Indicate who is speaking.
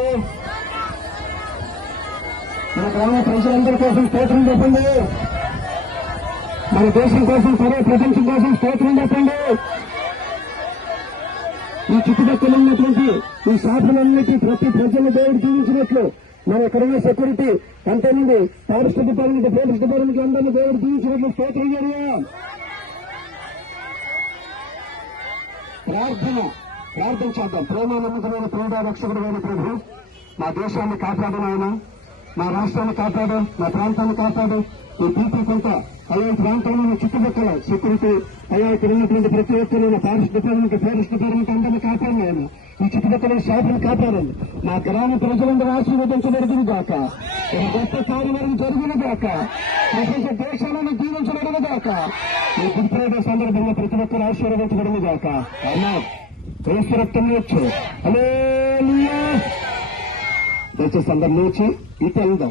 Speaker 1: చెప్పండి మన గ్రామ ప్రజలందరి కోసం స్తోత్రం చెప్పండి. మన దేశం కోసం సరే ప్రపంచం కోసం స్తోత్రం చెప్పండి. ఈ చుట్టుపక్కల ఉన్నటువంటి ఈ షాపులన్నిటి ప్రతి ప్రజలు దేవుడు దీవించినట్లు మన ఎక్కడున్న సెక్యూరిటీ అంతేనండి ఫారెస్ట్ డిపార్ట్మెంట్ పోలీస్ డిపార్ట్మెంట్ అందరినీ దేవుడు దీవించినట్లు స్తోత్రం జరిగా ప్రార్థన. ప్రార్థన చేద్దాం. ప్రేమ నమ్మకమైన ప్రేమ రక్షకుడమైన ప్రభు మా దేశాన్ని కాపాడనాయన మా రాష్ట్రాన్ని కాపాడు మా ప్రాంతాన్ని కాపాడు. ఈ పీపుల్ కొంత అయ్యా ఈ ప్రాంతంలో చుట్టుపక్కల సెక్యూరిటీ అయ్యా ఇక్కడ ఉన్నటువంటి ప్రతి ఒక్కరు ఫారెస్ట్ డిపార్ట్మెంట్ ఫారెస్ట్ డిపార్ట్మెంట్ అందరినీ కాపాడినాయన ఈ చుట్టుపక్కల షాపులు కాపాడండి. మా గ్రామ ప్రజలందరూ ఆశీర్వదించబడుతుంది గాక. ఒక గొప్ప కార్యక్రమం జరుగును గాక. ప్రపంచ దేశాలను దీవించబడును గాక. ఈ గుడ్ సందర్భంగా ప్రతి ఒక్కరు ఆశీర్వదించబడును గాక. అన్నా 예수롭던 예수 할렐루야 예수 산다 놓치 이때입니다